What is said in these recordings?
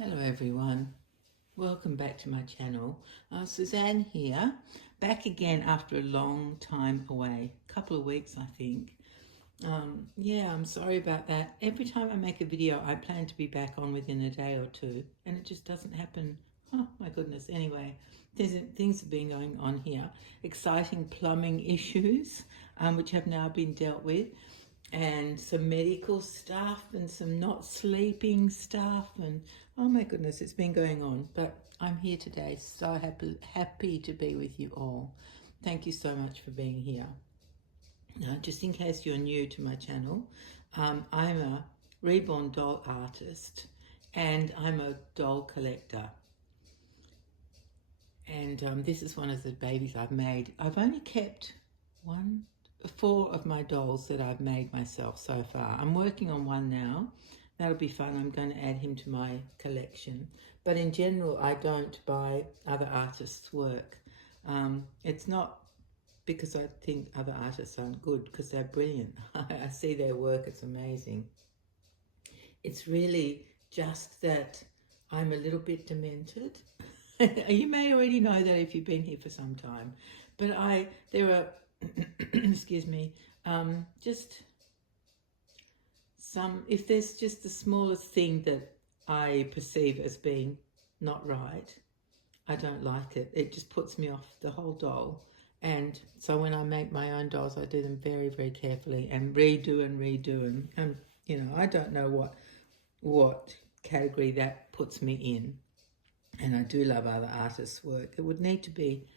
Hello everyone, welcome back to my channel. Suzanne here, back again after a long time away, couple of weeks I think. Yeah, I'm sorry about that. Every time I make a video I plan to be back on within a day or two and it just doesn't happen. Oh my goodness, anyway, things have been going on here. Exciting plumbing issues which have now been dealt with, and some medical stuff and some not sleeping stuff, and oh my goodness, it's been going on, but I'm here today, so happy to be with you all. Thank you so much for being here. Now, just in case you're new to my channel, I'm a reborn doll artist and I'm a doll collector, and this is one of the babies I've made. I've only kept 4 of my dolls that I've made myself so far. I'm working on one now. That'll be fun. I'm going to add him to my collection. But in general, I don't buy other artists' work. It's not because I think other artists aren't good, because they're brilliant. I see their work, it's amazing. It's really just that I'm a little bit demented. You may already know that if you've been here for some time. But there are excuse me, just if there's just the smallest thing that I perceive as being not right, I don't like it. It just puts me off the whole doll. And so when I make my own dolls, I do them very, very carefully and redo them. And you know, I don't know what category that puts me in. And I do love other artists' work. It would need to be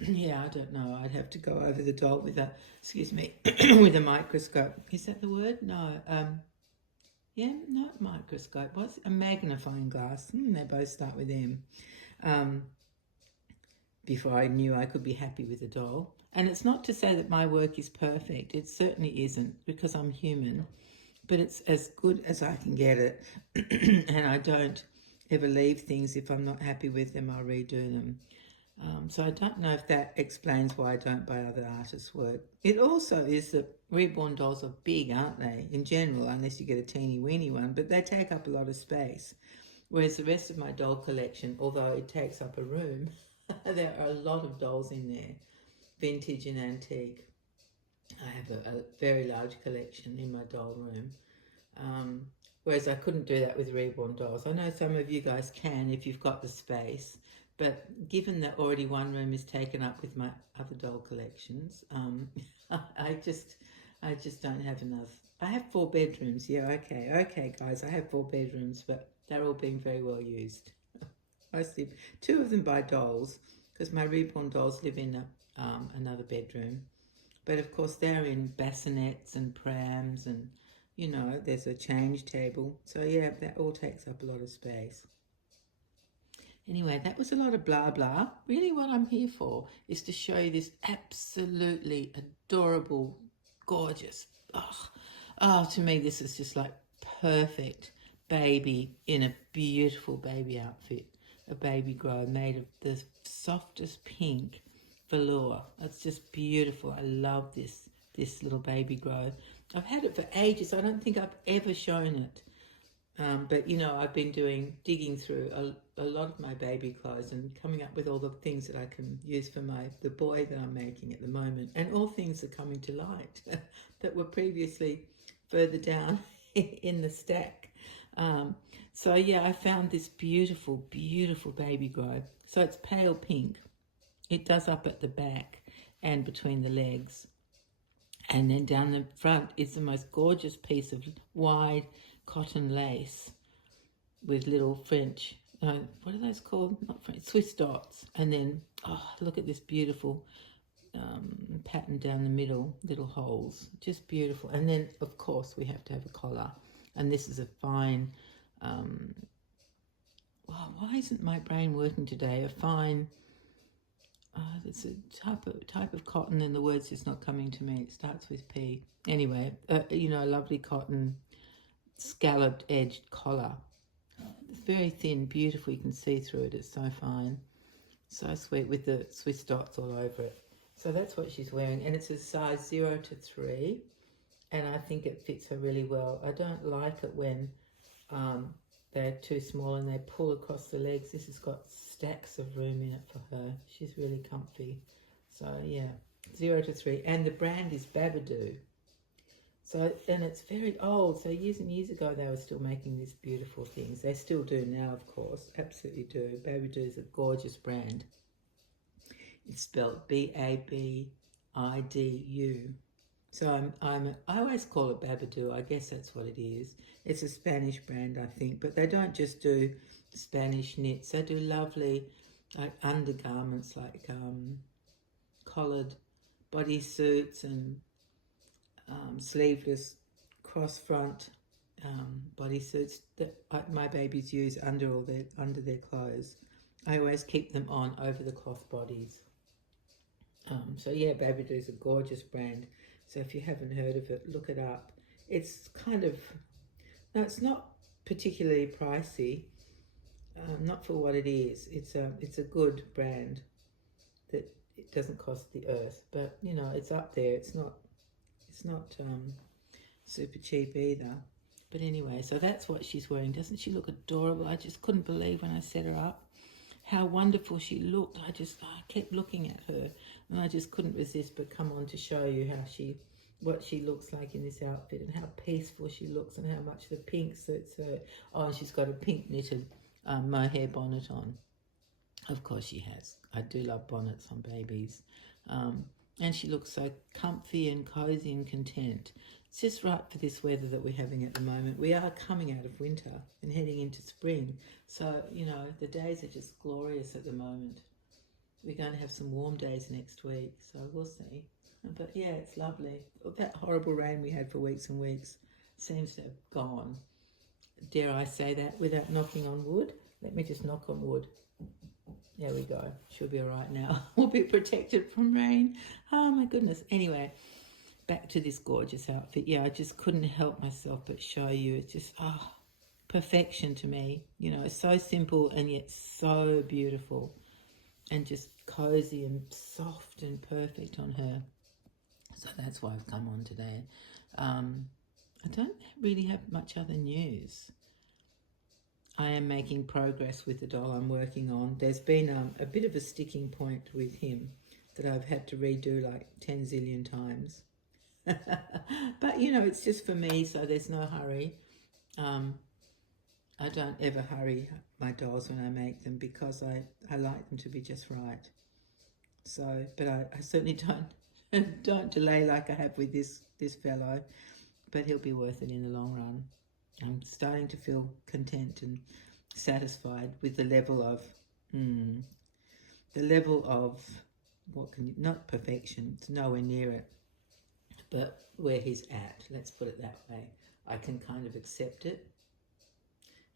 yeah, I don't know. I'd have to go over the doll with a, excuse me, with a microscope. Is that the word? No. Yeah, not microscope. What's a magnifying glass? They both start with M. Before I knew I could be happy with a doll. And it's not to say that my work is perfect. It certainly isn't, because I'm human. But it's as good as I can get it. And I don't ever leave things. If I'm not happy with them, I'll redo them. So I don't know if that explains why I don't buy other artists' work. It also is that reborn dolls are big, aren't they, in general, unless you get a teeny weeny one, but they take up a lot of space. Whereas the rest of my doll collection, although it takes up a room, there are a lot of dolls in there, vintage and antique. I have a very large collection in my doll room. Whereas I couldn't do that with reborn dolls. I know some of you guys can if you've got the space. But given that already one room is taken up with my other doll collections, I just don't have enough. I have 4 bedrooms. Yeah, okay, guys, I have 4 bedrooms, but they're all being very well used. Mostly 2 of them by dolls, because my reborn dolls live in another bedroom. But of course, they're in bassinets and prams, and you know, there's a change table. So yeah, that all takes up a lot of space. Anyway, that was a lot of blah blah. Really what I'm here for is to show you this absolutely adorable, gorgeous, to me this is just like perfect baby in a beautiful baby outfit. A baby grow made of the softest pink velour. It's just beautiful. I love this little baby grow. I've had it for ages. I don't think I've ever shown it. But you know, I've been digging through a lot of my baby clothes and coming up with all the things that I can use for the boy that I'm making at the moment, and all things are coming to light that were previously further down in the stack. So yeah, I found this beautiful, beautiful baby grow. So it's pale pink. It does up at the back and between the legs. And then down the front is the most gorgeous piece of wide cotton lace with little French, what are those called? Not French, Swiss dots. And then, look at this beautiful pattern down the middle, little holes, just beautiful. And then, of course, we have to have a collar. And this is a fine, why isn't my brain working today? A fine, it's a type of cotton, and the word's just not coming to me. It starts with P. Anyway, you know, a lovely cotton scalloped edged collar. It's very thin, beautiful. You can see through it. It's so fine, so sweet, with the Swiss dots all over it. So that's what she's wearing, and it's a size 0 to 3, and I think it fits her really well. I don't like it when they're too small and they pull across the legs. This has got stacks of room in it for her. She's really comfy. So yeah, 0 to 3. And the brand is Babadoo. So, and it's very old. So years and years ago, they were still making these beautiful things. They still do now, of course. Absolutely do. Babadoo is a gorgeous brand. It's spelled Babidu. So I always call it Babadoo. I guess that's what it is. It's a Spanish brand, I think. But they don't just do Spanish knits. They do lovely like undergarments, like collared bodysuits and sleeveless cross-front bodysuits that my babies use under their clothes. I always keep them on over the cloth bodies. So yeah, Babadoo is a gorgeous brand. So if you haven't heard of it, look it up. It's kind of, no, it's not particularly pricey. Not for what it is. It's a good brand that it doesn't cost the earth, but you know, it's up there. It's not super cheap either. But anyway, so that's what she's wearing. Doesn't she look adorable? I just couldn't believe when I set her up how wonderful she looked. I kept looking at her and I just couldn't resist but come on to show you what she looks like in this outfit and how peaceful she looks and how much the pink suits her. Oh, and she's got a pink knitted mohair bonnet on. Of course she has. I do love bonnets on babies. And she looks so comfy and cozy and content. It's just right for this weather that we're having at the moment. We are coming out of winter and heading into spring. So, you know, the days are just glorious at the moment. We're going to have some warm days next week, so we'll see. But yeah, it's lovely. That horrible rain we had for weeks and weeks seems to have gone. Dare I say that without knocking on wood? Let me just knock on wood. There we go. She'll be all right now. We'll be protected from rain. Oh, my goodness. Anyway, back to this gorgeous outfit. Yeah, I just couldn't help myself but show you. It's just, perfection to me. You know, it's so simple and yet so beautiful and just cozy and soft and perfect on her. So that's why I've come on today. I don't really have much other news. I am making progress with the doll I'm working on. There's been a bit of a sticking point with him that I've had to redo like 10 zillion times. But, you know, it's just for me, so there's no hurry. I don't ever hurry my dolls when I make them because I like them to be just right. So, but I certainly don't delay like I have with this fellow, but he'll be worth it in the long run. I'm starting to feel content and satisfied with the level of not perfection, it's nowhere near it, but where he's at, let's put it that way. I can kind of accept it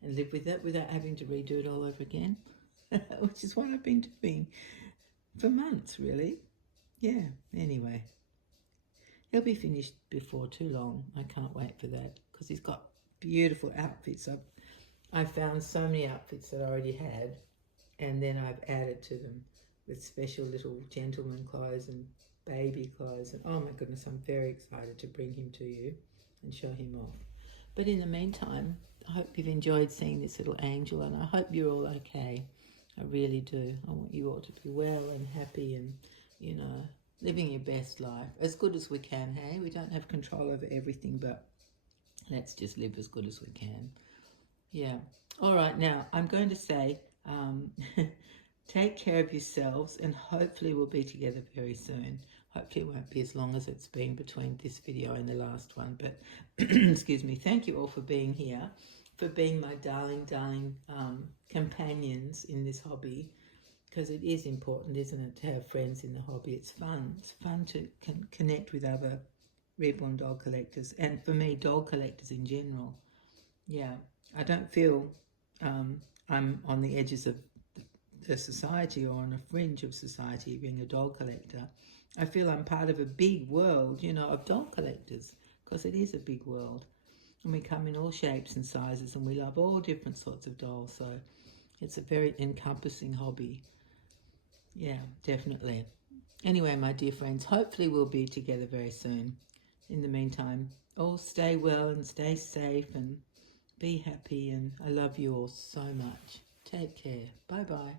and live with it without having to redo it all over again, which is what I've been doing for months, really. Yeah, anyway. He'll be finished before too long. I can't wait for that because he's got beautiful outfits. I've found so many outfits that I already had, and then I've added to them with special little gentleman clothes and baby clothes. And oh my goodness, I'm very excited to bring him to you and show him off. But in the meantime, I hope you've enjoyed seeing this little angel, and I hope you're all okay. I really do. I want you all to be well and happy and, you know, living your best life as good as we can, hey? We don't have control over everything, but let's just live as good as we can. Yeah. All right, now I'm going to say take care of yourselves, and hopefully we'll be together very soon. Hopefully it won't be as long as it's been between this video and the last one, but excuse me. Thank you all for being here, for being my darling companions in this hobby, because it is important, isn't it, to have friends in the hobby. It's fun. It's fun to connect with other reborn doll collectors, and for me, doll collectors in general. Yeah, I don't feel I'm on the edges of the society or on a fringe of society being a doll collector. I feel I'm part of a big world, you know, of doll collectors, because it is a big world. And we come in all shapes and sizes, and we love all different sorts of dolls, so it's a very encompassing hobby. Yeah, definitely. Anyway, my dear friends, hopefully we'll be together very soon. In the meantime, all stay well and stay safe, and Be happy, and I love you all so much. Take care. Bye-bye.